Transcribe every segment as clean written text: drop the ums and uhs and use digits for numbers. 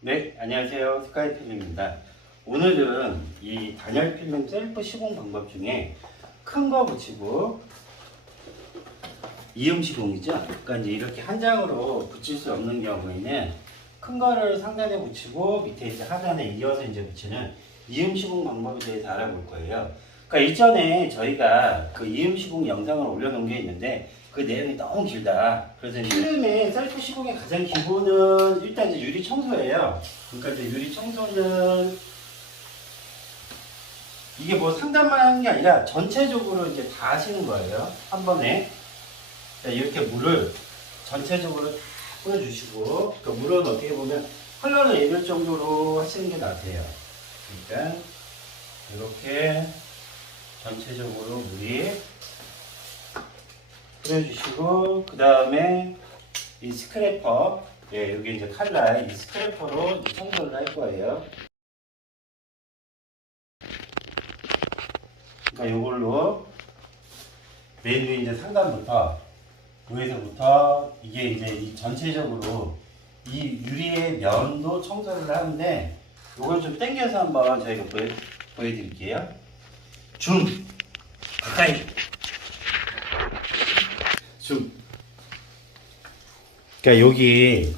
네, 안녕하세요. 스카이 필름입니다. 오늘은 이 단열 필름 셀프 시공 방법 중에 큰 거 붙이고 이음 시공이죠. 그러니까 이제 이렇게 한 장으로 붙일 수 없는 경우에는 큰 거를 상단에 붙이고 밑에 이제 하단에 이어서 이제 붙이는 이음 시공 방법에 대해서 알아볼 거예요. 그러니까 이전에 저희가 그 이음 시공 영상을 올려놓은 게 있는데 그 내용이 너무 길다. 그래서 필름의 셀프 시공의 가장 기본은 일단 이제 유리 청소예요. 그러니까 이제 유리 청소는 이게 뭐 상단만 하는 게 아니라 전체적으로 이제 다 하시는 거예요. 한 번에. 자, 이렇게 물을 전체적으로 다 뿌려주시고, 그 물은 어떻게 보면 컬러를 잃을 정도로 하시는 게 낫아요. 그러니까 이렇게 전체적으로 물이 뿌려주시고, 그 다음에 이 스크래퍼, 예, 여기 이제 칼날, 이 스크래퍼로 이제 청소를 할 거예요. 그러니까 이걸로 맨 위에 이제 상단부터, 위에서부터 이게 이제 이 전체적으로 이 유리의 면도 청소를 하는데, 이걸 좀 당겨서 한번 저희가 보여드릴게요. 줌! 가까이! 줌! 그러니까 여기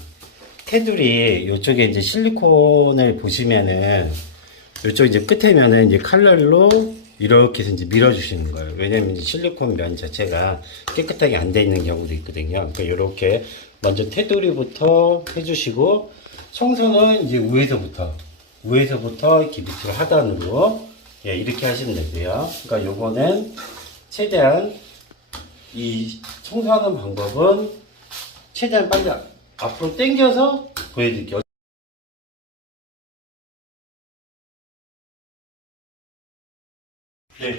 테두리 이쪽에 이제 실리콘을 보시면은 이쪽 이제 끝에면은 이제 칼날로 이렇게 해서 이제 밀어주시는 거예요. 왜냐면 이제 실리콘 면 자체가 깨끗하게 안 돼 있는 경우도 있거든요. 그러니까 이렇게 먼저 테두리부터 해주시고, 청소는 이제 위에서부터 이렇게 밑으로 하단으로, 예, 이렇게 하시면 되고요. 그러니까 요거는 최대한 이 청소하는 방법은 최대한 빨리 앞으로 당겨서 보여드릴게요. 네,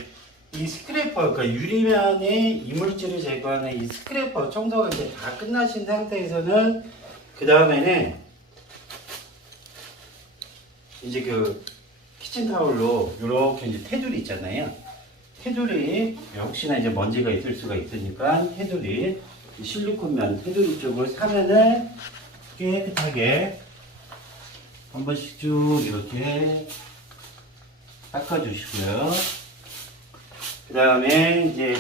이 스크래퍼, 그러니까 유리면에 이물질을 제거하는 이 스크래퍼 청소가 이제 다 끝나신 상태에서는 그 다음에는 이제 그 키친타올로 이렇게 이제 테두리 있잖아요. 테두리, 혹시나 이제 먼지가 있을 수가 있으니까 테두리, 실리콘면 테두리 쪽을 사면을 깨끗하게 한 번씩 쭉 이렇게 닦아주시고요. 그 다음에 이제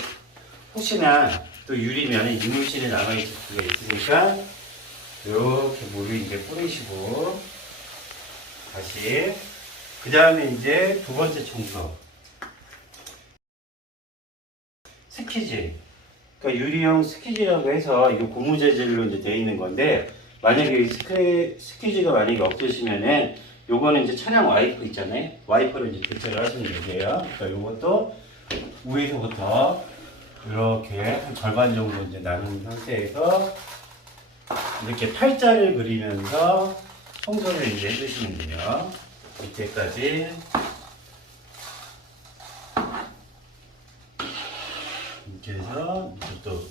혹시나 또 유리면에 이물질이 남아있을 수가 있으니까 이렇게 물을 이제 뿌리시고 다시, 그 다음에 이제 두 번째 청소, 스키지. 그러니까 유리형 스키지라고 해서 이거 고무 재질로 이제 되어 있는 건데, 만약에 스키지가 만약에 없으시면은 요거는 이제 차량 와이프 있잖아요. 와이퍼를 이제 교체를 하시면 되고요. 그러니까 요것도 위에서부터 이렇게 한 절반 정도 이제 나눈 상태에서 이렇게 팔자를 그리면서 청소를 이제 해주시면 돼요. 밑에까지. 이렇게 해서 이쪽도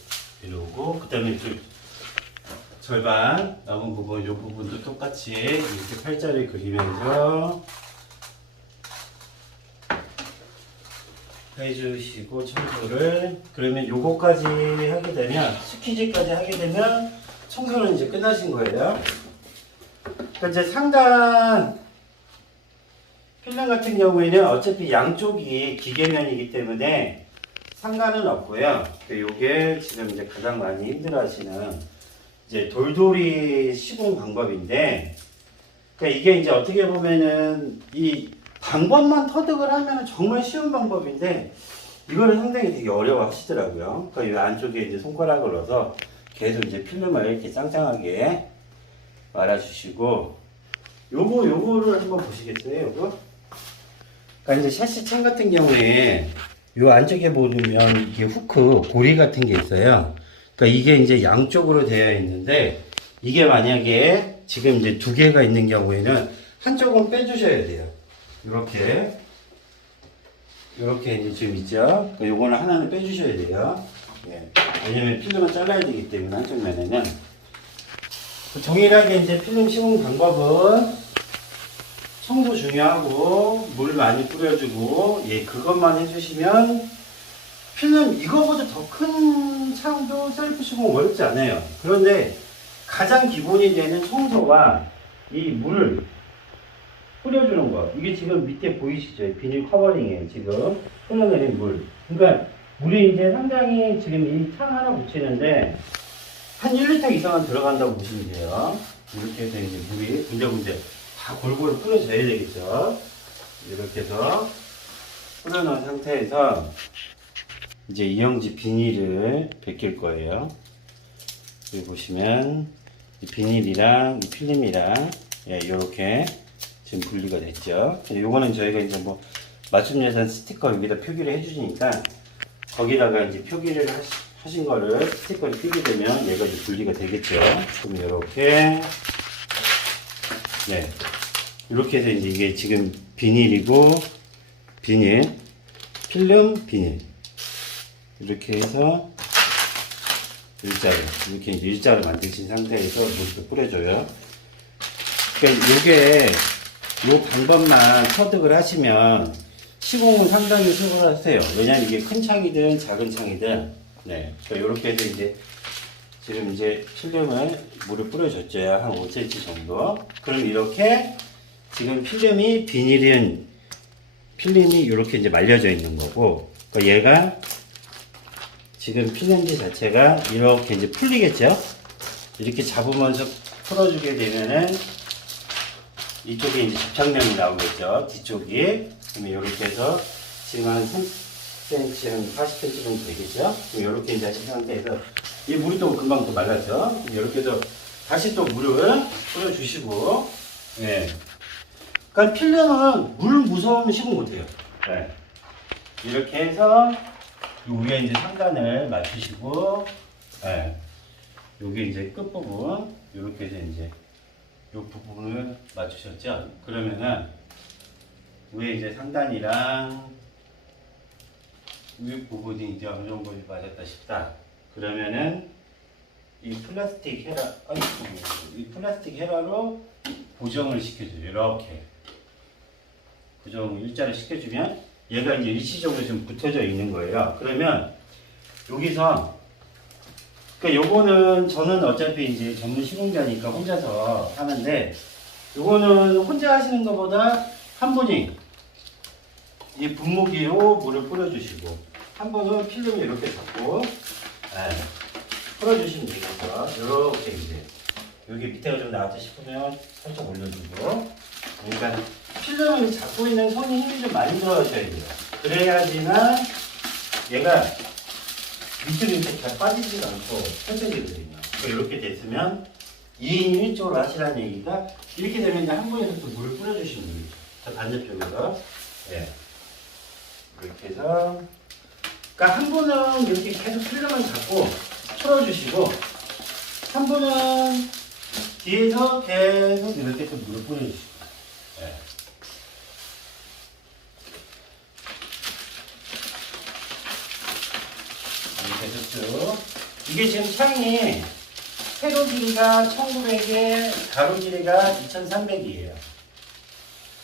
이러고, 그 다음에 이쪽 절반 남은 부분, 이 부분도 똑같이 이렇게 팔자를 그리면서 해주시고 청소를. 그러면 요거까지 하게 되면, 스키지까지 하게 되면 청소는 이제 끝나신 거예요. 그러니까 이제 상단 필름 같은 경우에는 어차피 양쪽이 기계면이기 때문에 상관은 없고요. 요게 지금 이제 가장 많이 힘들어 하시는 이제 돌돌이 시공 방법인데, 그러니까 이게 이제 어떻게 보면은 이 방법만 터득을 하면 정말 쉬운 방법인데, 이거를 상당히 되게 어려워 하시더라고요. 그러니까 이 안쪽에 이제 손가락을 넣어서 계속 이제 필름을 이렇게 짱짱하게 말아주시고, 요거를 한번 보시겠어요? 요거? 그러니까 이제 샤시 창 같은 경우에 요 안쪽에 보면 이게 후크 고리 같은 게 있어요. 그러니까 이게 이제 양쪽으로 되어 있는데, 이게 만약에 지금 이제 두 개가 있는 경우에는 한쪽은 빼주셔야 돼요. 이렇게 이제 지금 있죠. 그러니까 요거는 하나는 빼주셔야 돼요. 예. 왜냐면 필름을 잘라야 되기 때문에 한쪽 면에는. 동일하게 이제 필름 시공 방법은 청소 중요하고 물 많이 뿌려주고, 예, 그것만 해주시면 필름 이거보다 더 큰 창도 셀프 시공 어렵지 않아요. 그런데 가장 기본이 되는 청소와 이 물을 뿌려주는 거. 이게 지금 밑에 보이시죠? 비닐 커버링에 지금 흘러내린 물. 그러니까 물이 이제 상당히 지금 이 창 하나 붙이는데 한 1리터 이상은 들어간다고 보시면 돼요. 이렇게 해서 이제 물이 군데군데 다 골고루 뿌려져야 되겠죠. 이렇게 해서 뿌려놓은 상태에서 이제 이영지 비닐을 벗길 거예요. 여기 보시면 이 비닐이랑 이 필름이랑 이렇게 지금 분리가 됐죠. 요거는 저희가 이제 뭐 맞춤 예산 스티커 여기다 표기를 해주시니까 거기다가 이제 표기를 하신 거를 스티커를 표기되면 얘가 이제 분리가 되겠죠. 그럼 이렇게 이렇게 해서 이제 이게 지금 비닐이고 비닐, 필름, 비닐 이렇게 해서 일자로 이렇게 이제 일자로 만드신 상태에서 물을 뿌려줘요. 그러니까 요게 요 방법만 터득을 하시면 시공은 상당히 수월하세요. 왜냐면 이게 큰 창이든 작은 창이든 그러니까 요렇게 해서 이제 지금 이제 필름을 물을 뿌려줬죠. 한 5cm 정도. 그럼 이렇게 지금 필름이 필름이 이렇게 이제 말려져 있는 거고, 그러니까 얘가 지금 필름지 자체가 이렇게 이제 풀리겠죠? 이렇게 잡으면서 풀어주게 되면은 이쪽에 이제 접착력이 나오겠죠? 뒤쪽이. 그러면 이렇게 해서 지금 한 3cm, 한 40cm 정도 되겠죠? 그럼 이렇게 이제 하신 상태에서 이 물이 또 금방 또 말랐죠? 이렇게 해서 다시 또 물을 뿌려주시고, 그러니까 필름은 물 무서우면 시공 못해요. 이렇게 해서 위에 이제 상단을 맞추시고, 여기 이제 끝부분, 이렇게 해서 이제 이 부분을 맞추셨죠? 그러면은 위에 이제 상단이랑 위 부분이 이제 어느 정도 맞았다 싶다. 그러면은 이 플라스틱 헤라로 고정을 시켜줘요. 이렇게 고정 일자를 시켜주면 얘가 이제 일시적으로 지금 붙어져 있는 거예요. 그러면 여기서 그러니까 요거는 저는 어차피 이제 전문 시공자니까 혼자서 하는데 요거는 혼자 하시는 것보다 한 분이 이 분무기로 물을 뿌려주시고 한 분은 필름을 이렇게 잡고 풀어주시면 되겠죠. 이렇게 이제 여기 밑에가 좀 나왔다 싶으면 살짝 올려주고, 그러니까 필름을 잡고 있는 손이 힘이 좀 많이 들어가셔야 돼요. 그래야지만 얘가 밑으로 이렇게 잘 빠지지가 않고 펼쳐지거든요. 이렇게 됐으면 2인 1조로 하시라는 얘기가, 이렇게 되면 이제 한 분에서 또 물을 뿌려주시면 되겠죠. 자, 반대쪽에서 이렇게 해서, 그러니까 한 분은 이렇게 계속 필름을 잡고 풀어주시고, 한 분은 뒤에서 계속 이렇게 또 물을 뿌려주시고. 이렇게 해서 쭉. 이게 지금 창이 세로 길이가 1900에 가로 길이가 2300이에요.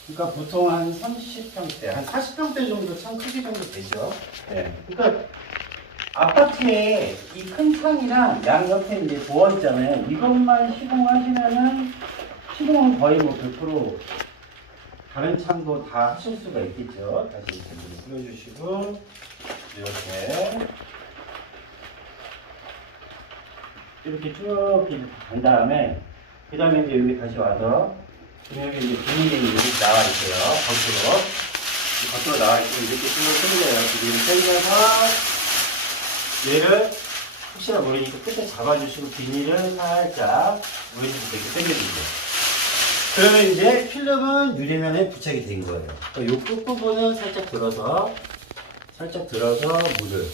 그러니까 보통 한 30평대, 한 40평대 정도 창 크기 정도 되죠. 그러니까 아파트에 이 큰 창이랑 양 옆에 이제 도어 있잖아요. 이것만 시공하시면은 시공은 거의 뭐 100% 다른 창도 다 하실 수가 있겠죠. 다시 이렇게 물을 뿌려주시고 이렇게 쭉 간 다음에 그 다음에 이제 여기 다시 와서 여기 이제 비닐이 이렇게 나와 있어요. 겉으로 나와 있으면 이렇게 쭉 흘려요. 지금 빼면서 얘를 혹시나 모르니까 끝에 잡아주시고 비닐을 살짝 우회전해서 이렇게 당겨주세요. 그러면 이제 필름은 유리면에 부착이 된 거예요. 이 끝부분은 살짝 들어서 물을.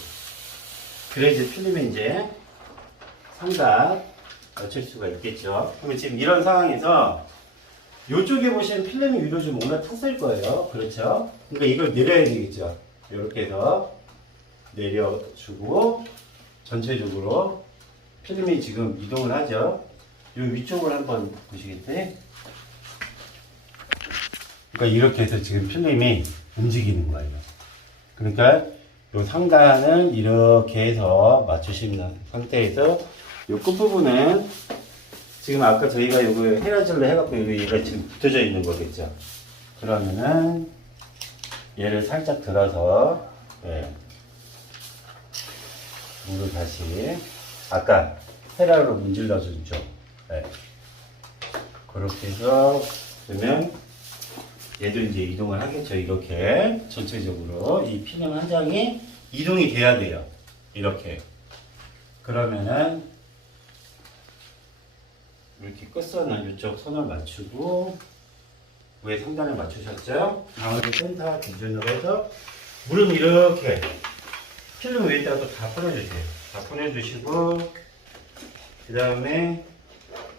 그래 이제 필름이 이제 삼각 맞출 수가 있겠죠. 그러면 지금 이런 상황에서 이쪽에 보시면 필름이 위로 좀 올라탔을 거예요. 그렇죠? 그러니까 이걸 내려야 되겠죠. 이렇게 해서 내려주고 전체적으로 필름이 지금 이동을 하죠. 이 위쪽을 한번 보시겠어요? 그러니까 이렇게 해서 지금 필름이 움직이는 거예요. 그러니까 이 상단을 이렇게 해서 맞추시는 상태에서 이 끝부분은 지금 아까 저희가 요거 헤라질로 해갖고 얘가 지금 붙어져 있는 거겠죠. 그러면은 얘를 살짝 들어서 예. 물을 다시 아까 헤라로 문질러 줬죠. 예. 그렇게 해서 그러면 얘도 이제 이동을 하겠죠. 이렇게 전체적으로 이 필름 한 장이 이동이 돼야 돼요. 이렇게. 그러면은 이렇게 끝선은 이쪽 선을 맞추고 위에 상단을 맞추셨죠? 가운데 센터 기준으로 해서 물은 이렇게 필름 위에다가 다 뿌려주세요. 다 뿌려주시고 그 다음에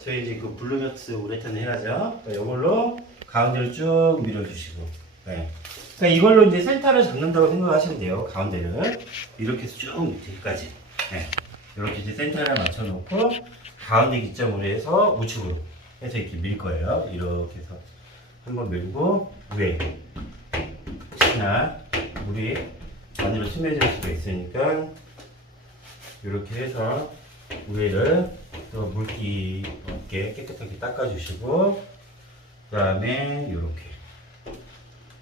저희 이제 그 블루맥스 우레탄 헤라죠? 이걸로 가운데를 쭉 밀어주시고 네. 그러니까 이걸로 이제 센터를 잡는다고 생각하시면 돼요. 가운데를 이렇게 해서 쭉 밑에까지 네. 이렇게 이제 센터를 맞춰놓고 가운데 기점으로 해서 우측으로 해서 이렇게 밀 거예요. 이렇게 해서 한번 밀고 위에 혹시나 물이 안으로 스며들 수가 있으니까 이렇게 해서 위에를 또 물기 없게 깨끗하게 닦아주시고 그 다음에 이렇게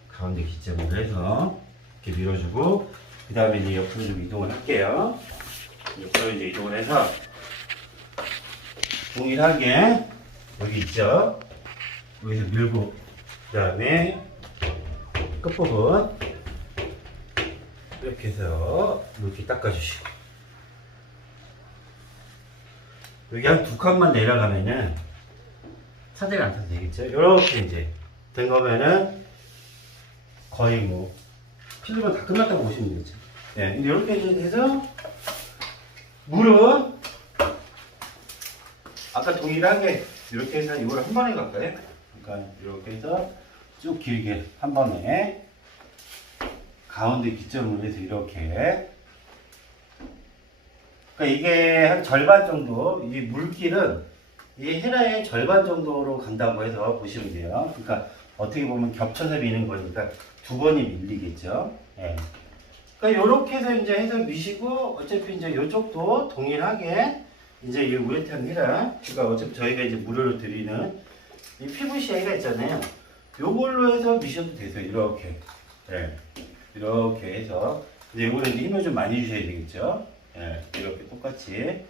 가운데 기점으로 해서 이렇게 밀어주고 그 다음에 이제 옆으로 좀 이동을 할게요. 옆으로 이제 이동을 해서 동일하게 여기 있죠. 여기서 밀고 그 다음에 끝부분 이렇게 해서 이렇게 닦아주시고 여기 한 두 칸만 내려가면은 사대가 안 타도 되겠죠. 이렇게 이제 된 거면은 거의 뭐 필름은 다 끝났다고 보시면 되겠죠. 예, 이렇게 해서 물은 아까 동일하게 이렇게 해서 이걸 한 번에 갈까요? 그러니까 이렇게 해서 쭉 길게 한 번에 가운데 기점으로 해서 이렇게 그러니까 이게 한 절반 정도 이 물길은 이 헤라의 절반 정도로 간다고 해서 보시면 돼요. 그러니까 어떻게 보면 겹쳐서 미는 거니까 두 번이 밀리겠죠. 예. 그러니까 이렇게 해서 이제 해서 미시고 어차피 이제 이쪽도 동일하게 이제 이 우레탄 헤라 그러니까 어차피 저희가 이제 무료로 드리는 이 PVC가 있잖아요. 요걸로 해서 미셔도 되세요. 이렇게. 예. 이렇게 해서 이제 이거는 이제 힘을 좀 많이 주셔야 되겠죠. 예. 이렇게 똑같이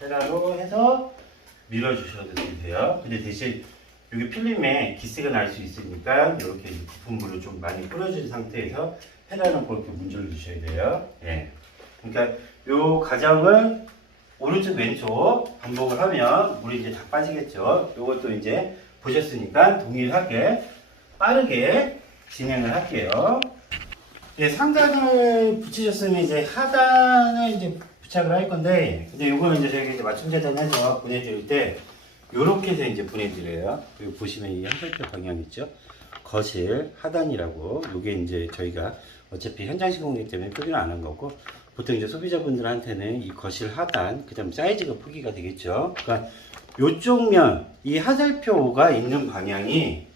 헤라로 해서 밀어주셔도 되세요. 근데 대신 여기 필름에 기스가 날 수 있으니까 이렇게 부품물을 좀 많이 뿌려준 상태에서 헤라는 그렇게 문질러 주셔야 돼요. 예. 그러니까 요 과정을 오른쪽 왼쪽 반복을 하면 물이 이제 다 빠지겠죠. 요것도 이제 보셨으니까 동일하게 빠르게 진행을 할게요. 예, 상단을 붙이셨으면 이제 하단을 이제 부착을 할 건데, 근데 요거는 이제 저희가 이제 맞춤 재단해서 보내드릴 때 요렇게 해서 이제 보내드려요. 그리고 보시면 이 한살표 방향 있죠? 거실 하단이라고. 요게 이제 저희가 어차피 현장 시공이기 때문에 표기를 안 한 거고, 보통 이제 소비자분들한테는 이 거실 하단, 그 다음 사이즈가 표기가 되겠죠. 그러니까 요쪽 면, 이 하살표가 있는 방향이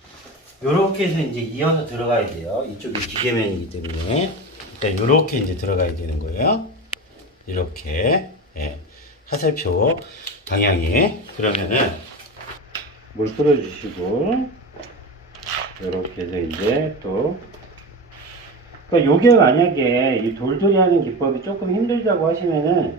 요렇게 해서 이제 이어서 들어가야 돼요. 이쪽이 기계면이기 때문에. 그러니까 요렇게 이제 들어가야 되는 거예요. 이렇게. 예. 하살표 방향이. 그러면은 물 뿌려주시고, 요렇게 해서 이제 또 그러니까 요게 만약에 이 돌돌이 하는 기법이 조금 힘들다고 하시면은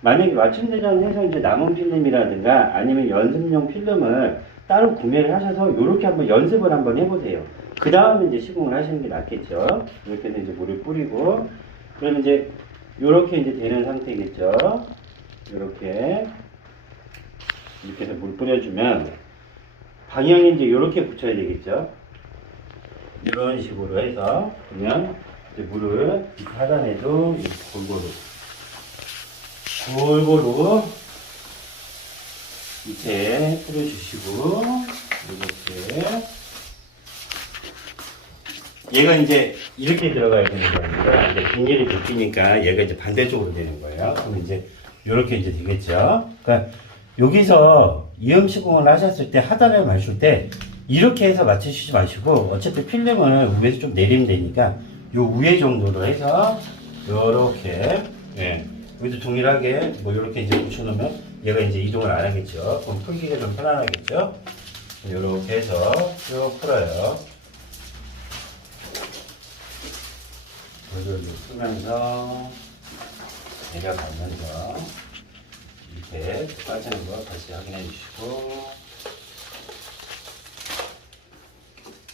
만약에 맞춤 대전해서 이제 남은 필름이라든가 아니면 연습용 필름을 따로 구매를 하셔서 요렇게 한번 연습을 한번 해보세요. 그 다음에 이제 시공을 하시는 게 낫겠죠. 이렇게 해서 이제 물을 뿌리고 그러면 이제 요렇게 이제 되는 상태겠죠. 요렇게 이렇게 해서 물 뿌려주면 방향이 이제 요렇게 붙여야 되겠죠. 이런 식으로 해서 그러면 이제 물을 하단에도 이렇게 골고루 밑에 뿌려주시고 이렇게 얘가 이제 이렇게 들어가야 되는 거니까 이제 비닐이 벗기니까 얘가 이제 반대쪽으로 되는 거예요. 그럼 이제 이렇게 이제 되겠죠. 그러니까 여기서 이음 시공을 하셨을 때 하단을 맞출 때 이렇게 해서 맞추시지 마시고 어차피 필름을 위에서 좀 내리면 되니까 요 위에 정도로 해서 요렇게 예. 여기도 동일하게 뭐 이렇게 이제 붙여놓으면 얘가 이제 이동을 안 하겠죠. 그럼 풀기가 좀 편안하겠죠. 이렇게 해서 쭉 풀어요. 돌돌돌 풀면서 내려가면서 밑에 빠지는 거 다시 확인해 주시고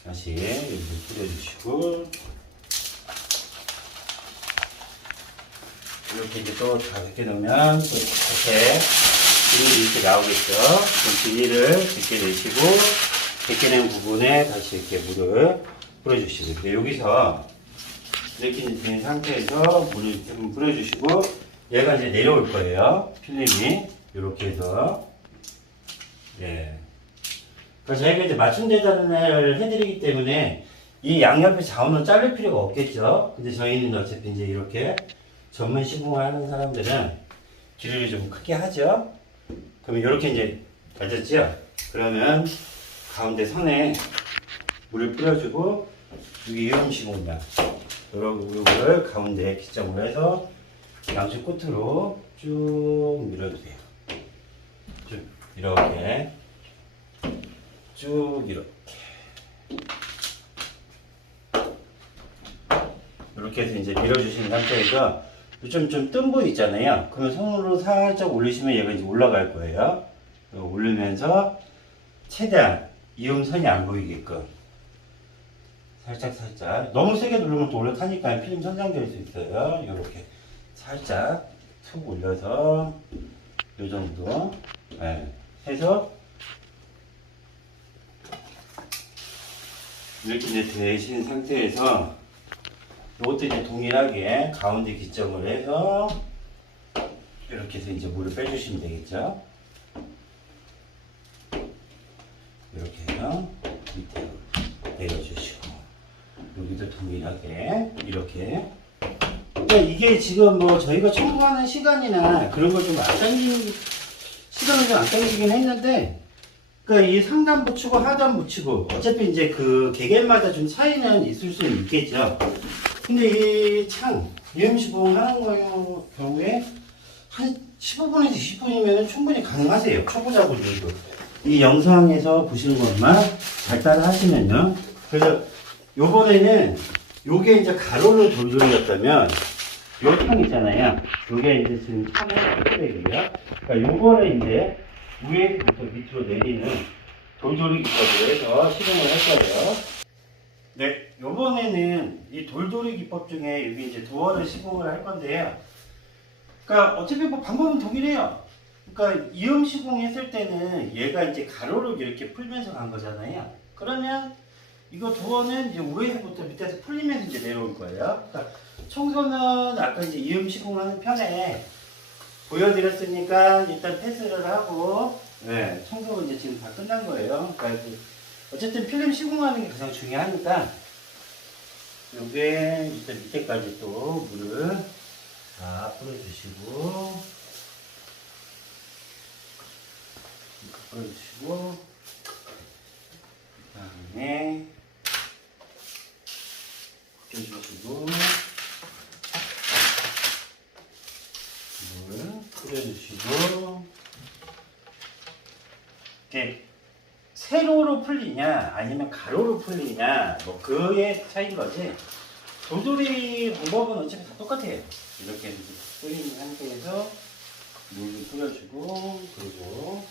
다시 여기 뿌려주시고 이렇게 이제 또 가볍게 넣으면 또 이렇게 비닐이 이렇게 나오겠죠. 그럼 비닐을 벗겨내시고 벗겨낸 부분에 다시 이렇게 물을 뿌려주시고 여기서 이렇게 된 상태에서 물을 좀 뿌려주시고 얘가 이제 내려올 거예요. 필름이 이렇게 해서 그래서 저희가 이제 맞춤 재단을 해드리기 때문에 이 양옆에 자원은 자를 필요가 없겠죠. 근데 저희는 어차피 이제 이렇게 전문 시공을 하는 사람들은 길이를 좀 크게 하죠. 그러면 이렇게 이제 맞았죠? 그러면 가운데 선에 물을 뿌려주고 여기 이음 시공량 요거를 가운데 기점으로 해서 양쪽 끝으로 쭉 밀어주세요. 쭉 이렇게 쭉 이렇게 해서 이제 밀어주신 상태에서 좀 뜬 부위 있잖아요. 그러면 손으로 살짝 올리시면 얘가 이제 올라갈 거예요. 올리면서 최대한 이음선이 안 보이게끔 살짝 너무 세게 누르면 또 올라타니까 필름 손상될 수 있어요. 이렇게 살짝 툭 올려서 이 정도 해서 이렇게 이제 되신 상태에서 이것도 이제 동일하게 가운데 기점을 해서 이렇게 해서 이제 물을 빼주시면 되겠죠. 이렇게 해서 밑으로 내려주시고 여기도 동일하게 이렇게. 그러니까 이게 지금 뭐 저희가 청소하는 시간이나 그런 걸 좀 안 당긴 시간을 좀 안 당기긴 했는데, 그러니까 이 상단 붙이고 하단 붙이고 어차피 이제 그 개개인마다 좀 차이는 있을 수는 있겠죠. 근데 이 이음시공 하는 경우에 한 15분에서 20분이면 충분히 가능하세요. 초보자분들도. 이 영상에서 보시는 것만 잘 따라 하시면요. 그래서 요번에는 요게 이제 가로로 돌돌이였다면 요 창 있잖아요. 요게 이제 지금 창의 피드백이고요. 그러니까 요거를 이제 위에부터 밑으로 내리는 돌돌이 기법으로 해서 시공을 할 거예요. 네, 요번에는 이 돌돌이 기법 중에 여기 이제 도어를 시공을 할 건데요. 그러니까 어차피 뭐 방법은 동일해요. 그러니까 이음 시공했을 때는 얘가 이제 가로로 이렇게 풀면서 간 거잖아요. 그러면 이거 도어는 이제 위에서부터 밑에서 풀리면서 이제 내려올 거예요. 그러니까 청소는 아까 이제 이음 시공하는 편에 보여드렸으니까 일단 패스를 하고, 청소는 이제 지금 다 끝난 거예요. 그러니까 어쨌든 필름 시공하는 게 가장 중요하니까 요게 일단 밑에까지 또 물을 다 뿌려주시고 그다음에 껴주시고 물 뿌려주시고 이렇게 세로로 풀리냐 아니면 가로로 풀리냐 뭐 그의 차이인 거지. 돌돌이 방법은 어차피 다 똑같아요. 이렇게 뿌리는 상태에서 물을 뿌려주고 그리고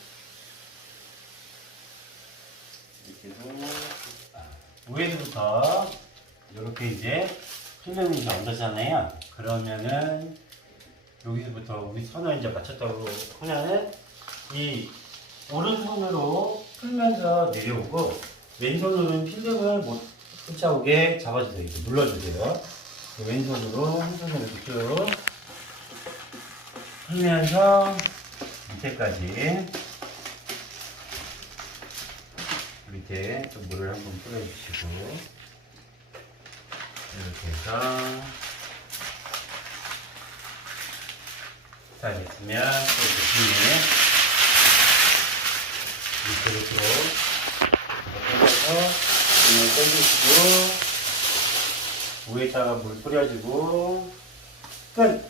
이렇게 해서 위에서부터 이렇게 이제 필름이 이제 얹어잖아요. 그러면은 여기서부터 우리 선을 이제 맞췄다고 하면은 이 오른손으로 풀면서 내려오고 왼손으로는 필름을 못 쫓아오게 잡아주세요. 이렇게 눌러주세요. 왼손으로 한 손으로 이렇게 쭉 풀면서 밑에까지 밑에 좀 물을 한번 뿌려주시고 이렇게 해서 다 됐으면 또 이렇게 밑으로 빼서 물을 빼주시고 위에다가 물 뿌려주고. 그러니까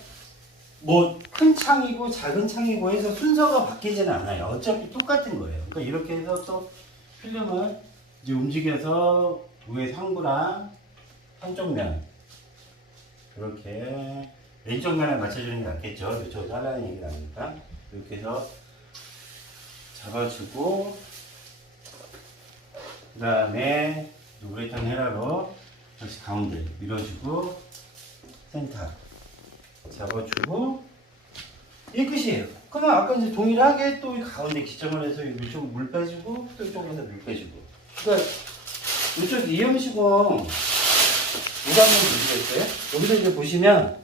뭐 큰 창이고 작은 창이고 해서 순서가 바뀌지는 않아요. 어차피 똑같은 거예요. 그러니까 이렇게 해서 또 필름을 이제 움직여서 위에 상부랑 한쪽 면 이렇게 왼쪽 면에 맞춰주는 게 낫겠죠. 이쪽으로 하려는 얘기가 아니니까 이렇게 해서 잡아주고 그 다음에 우레탄 헤라로 다시 가운데 밀어주고 센터 잡아주고 이게 끝이에요. 그러면 아까 이제 동일하게 또 가운데 기점을 해서 이쪽 물 빼주고 또 이쪽에서 물 빼주고. 그러니까 이쪽 이음시공 누가 한번 보시겠어요? 여기서 이제 보시면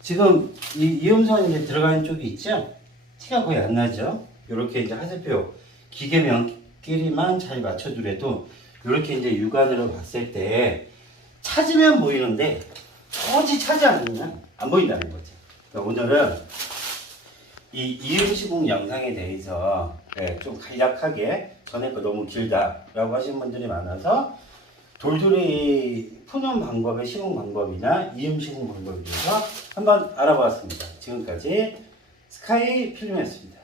지금 이 이음선이 이제 들어가는 쪽이 있죠? 티가 거의 안 나죠? 이렇게 이제 하세표 기계면끼리만 잘 맞춰두래도 이렇게 이제 육안으로 봤을 때 찾으면 보이는데 굳이 찾지 않으면 안 보인다는 거죠. 그러니까 오늘은 이 이음시공 영상에 대해서 좀 간략하게 전에 거 너무 길다라고 하신 분들이 많아서 돌돌이 푸는 방법의 시공 방법이나 이음시공 방법에 대해서 한번 알아보았습니다. 지금까지 스카이 필름이었습니다.